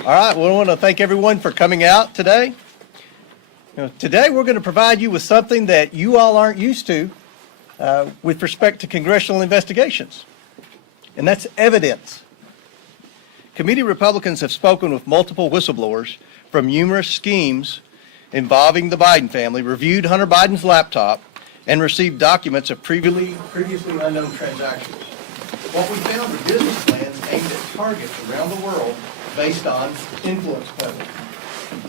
All right, well, I want to thank everyone for coming out today. Today we're going to provide you with something that you all aren't used to with respect to congressional investigations, and that's evidence. Committee Republicans have spoken with multiple whistleblowers from numerous schemes involving the Biden family, reviewed Hunter Biden's laptop, and received documents of previously unknown transactions. What we found were business plans aimed at targets around the world based on influence peddling,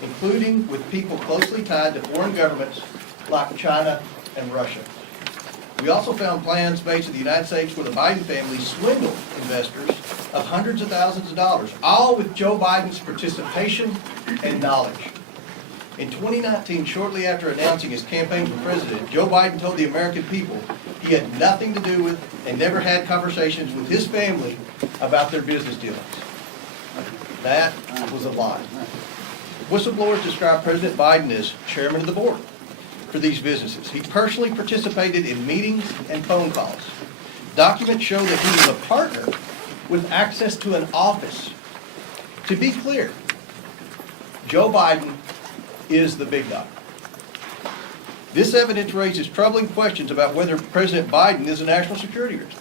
including with people closely tied to foreign governments like China and Russia. We also found plans based in the United States where the Biden family swindled investors of hundreds of thousands of dollars, all with Joe Biden's participation and knowledge. In 2019, shortly after announcing his campaign for president, Joe Biden told the American people he had nothing to do with and never had conversations with his family about their business dealings. That was a lie. Whistleblowers described President Biden as chairman of the board for these businesses. He personally participated in meetings and phone calls. Documents show that he was a partner with access to an office. To be clear, Joe Biden is the big dog. This evidence raises troubling questions about whether President Biden is a national security risk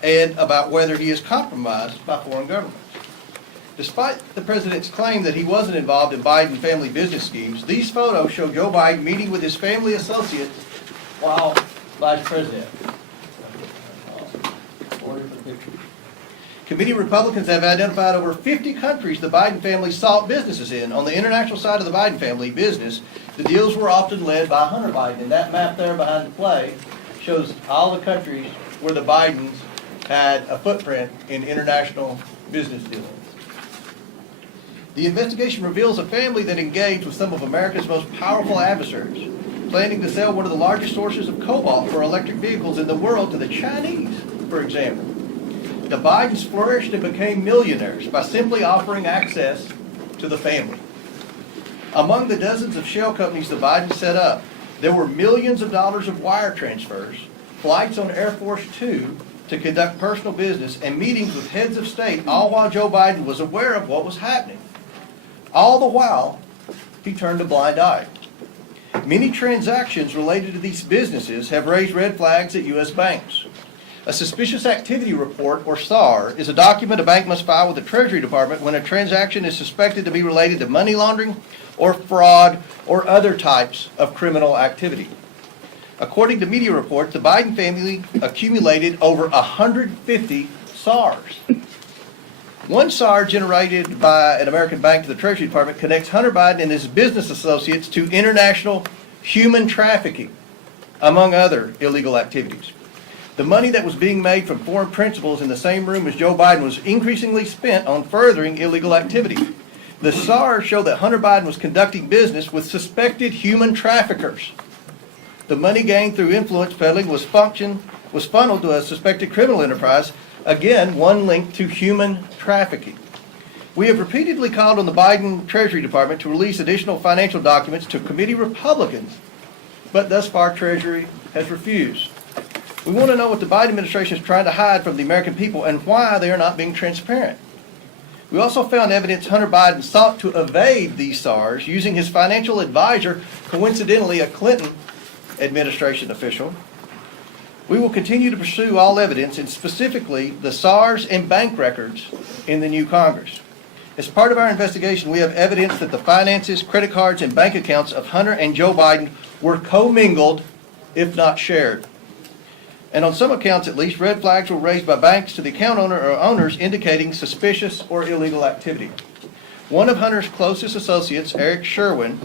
and about whether he is compromised by foreign governments. Despite the president's claim that he wasn't involved in Biden family business schemes, these photos show Joe Biden meeting with his family associates while vice president. Committee Republicans have identified over 50 countries the Biden family sought businesses in. On the international side of the Biden family business, the deals were often led by Hunter Biden. And that map there behind the play shows all the countries where the Bidens had a footprint in international business dealings. The investigation reveals a family that engaged with some of America's most powerful adversaries, planning to sell one of the largest sources of cobalt for electric vehicles in the world to the Chinese, for example. The Bidens flourished and became millionaires by simply offering access to the family. Among the dozens of shell companies the Bidens set up, there were millions of dollars of wire transfers, flights on Air Force Two to conduct personal business, and meetings with heads of state, all while Joe Biden was aware of what was happening. All the while, he turned a blind eye. Many transactions related to these businesses have raised red flags at U.S. banks. A suspicious activity report, or SAR, is a document a bank must file with the Treasury Department when a transaction is suspected to be related to money laundering or fraud or other types of criminal activity. According to media reports, the Biden family accumulated over 150 SARs. One SAR generated by an American bank to the Treasury Department connects Hunter Biden and his business associates to international human trafficking, among other illegal activities. The money that was being made from foreign principals in the same room as Joe Biden was increasingly spent on furthering illegal activity. The SARs show that Hunter Biden was conducting business with suspected human traffickers. The money gained through influence peddling was funneled to a suspected criminal enterprise, again, one linked to human trafficking. We have repeatedly called on the Biden Treasury Department to release additional financial documents to committee Republicans, but thus far Treasury has refused. We want to know what the Biden administration is trying to hide from the American people and why they are not being transparent. We also found evidence Hunter Biden sought to evade these SARs using his financial advisor, coincidentally a Clinton administration official. We will continue to pursue all evidence, and specifically the SARs and bank records in the new Congress. As part of our investigation, we have evidence that the finances, credit cards, and bank accounts of Hunter and Joe Biden were commingled, if not shared. And on some accounts at least, red flags were raised by banks to the account owner or owners indicating suspicious or illegal activity. One of Hunter's closest associates, Eric Sherwin,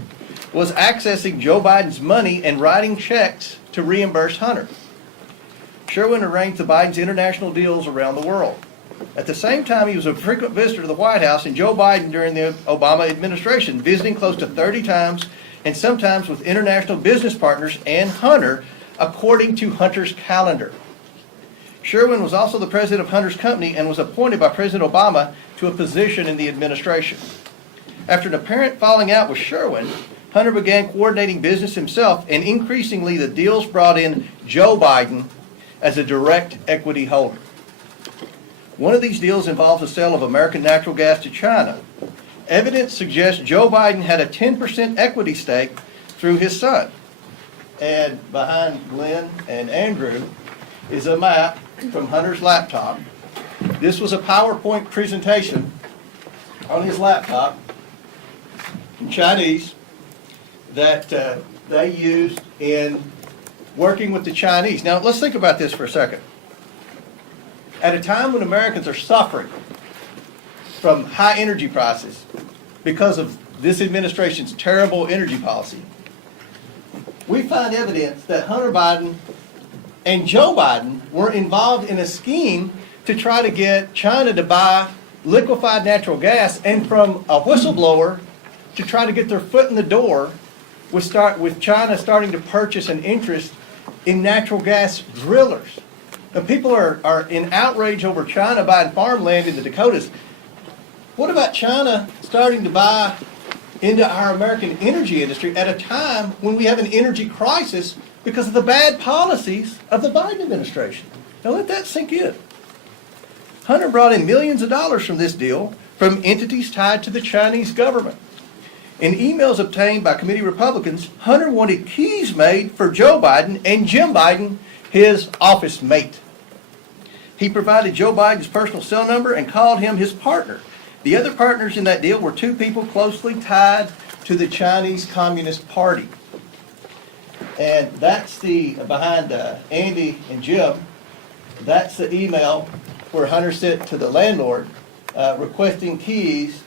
was accessing Joe Biden's money and writing checks to reimburse Hunter. Sherwin arranged the Biden's international deals around the world. At the same time, he was a frequent visitor to the White House, and Joe Biden during the Obama administration, visiting close to 30 times, and sometimes with international business partners and Hunter, according to Hunter's calendar. Sherwin was also the president of Hunter's company and was appointed by President Obama to a position in the administration. After an apparent falling out with Sherwin, Hunter began coordinating business himself, and increasingly the deals brought in Joe Biden as a direct equity holder. One of these deals involves the sale of American natural gas to China. Evidence suggests Joe Biden had a 10% equity stake through his son. And behind Glenn and Andrew is a map from Hunter's laptop. This was a PowerPoint presentation on his laptop in Chinese that they used in working with the Chinese. Now, let's think about this for a second. At a time when Americans are suffering from high energy prices because of this administration's terrible energy policy, we find evidence that Hunter Biden and Joe Biden were involved in a scheme to try to get China to buy liquefied natural gas, and from a whistleblower to try to get their foot in the door with China starting to purchase an interest in natural gas drillers. Now, people are in outrage over China buying farmland in the Dakotas. What about China starting to buy into our American energy industry at a time when we have an energy crisis because of the bad policies of the Biden administration? Now let that sink in. Hunter brought in millions of dollars from this deal from entities tied to the Chinese government. In emails obtained by committee Republicans, Hunter wanted keys made for Joe Biden and Jim Biden, his office mate. He provided Joe Biden's personal cell number and called him his partner. The other partners in that deal were two people closely tied to the Chinese Communist Party. And that's behind Andy and Jim, that's the email where Hunter sent to the landlord requesting keys,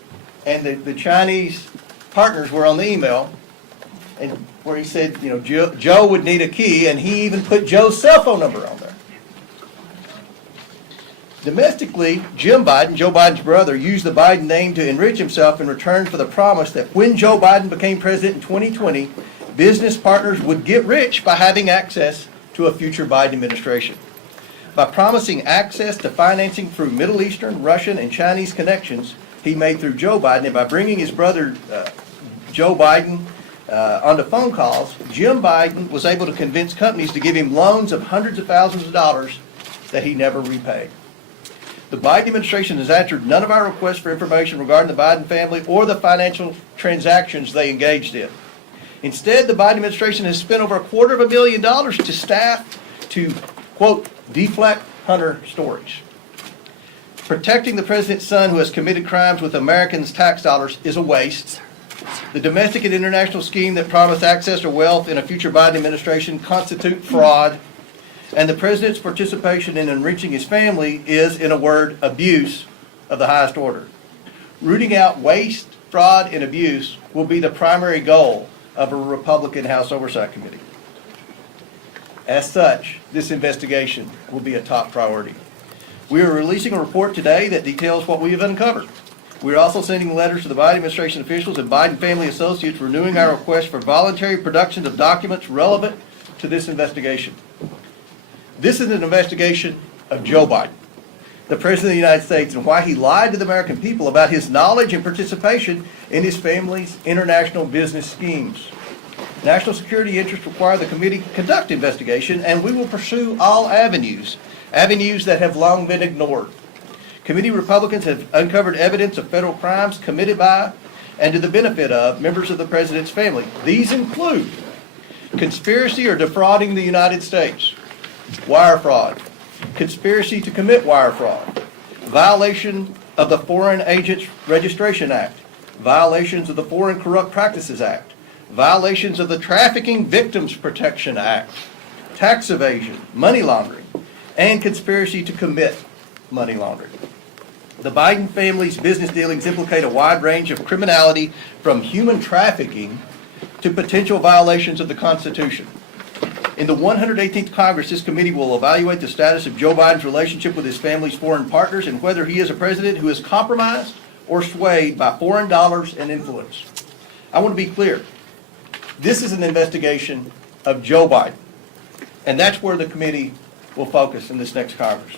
and the Chinese partners were on the email, and where he said, Joe would need a key, and he even put Joe's cell phone number on there. Domestically, Jim Biden, Joe Biden's brother, used the Biden name to enrich himself in return for the promise that when Joe Biden became president in 2020, business partners would get rich by having access to a future Biden administration. By promising access to financing through Middle Eastern, Russian, and Chinese connections he made through Joe Biden, and by bringing his brother Joe Biden onto phone calls, Jim Biden was able to convince companies to give him loans of hundreds of thousands of dollars that he never repaid. The Biden administration has answered none of our requests for information regarding the Biden family or the financial transactions they engaged in. Instead, the Biden administration has spent over $250,000 to staff to, quote, deflect Hunter stories. Protecting the president's son who has committed crimes with Americans' tax dollars is a waste. The domestic and international scheme that promised access to wealth in a future Biden administration constitute fraud. And the president's participation in enriching his family is, in a word, abuse of the highest order. Rooting out waste, fraud, and abuse will be the primary goal of a Republican House Oversight Committee. As such, this investigation will be a top priority. We are releasing a report today that details what we have uncovered. We are also sending letters to the Biden administration officials and Biden family associates renewing our request for voluntary production of documents relevant to this investigation. This is an investigation of Joe Biden, the President of the United States, and why he lied to the American people about his knowledge and participation in his family's international business schemes. National security interests require the committee conduct investigation, and we will pursue all avenues that have long been ignored. Committee Republicans have uncovered evidence of federal crimes committed by and to the benefit of members of the President's family. These include conspiracy or defrauding the United States, wire fraud, conspiracy to commit wire fraud, violation of the Foreign Agents Registration Act, violations of the Foreign Corrupt Practices Act, violations of the Trafficking Victims Protection Act, tax evasion, money laundering, and conspiracy to commit money laundering. The Biden family's business dealings implicate a wide range of criminality, from human trafficking to potential violations of the Constitution. In the 118th Congress, this committee will evaluate the status of Joe Biden's relationship with his family's foreign partners and whether he is a president who is compromised or swayed by foreign dollars and influence. I want to be clear. This is an investigation of Joe Biden, and that's where the committee will focus in this next Congress.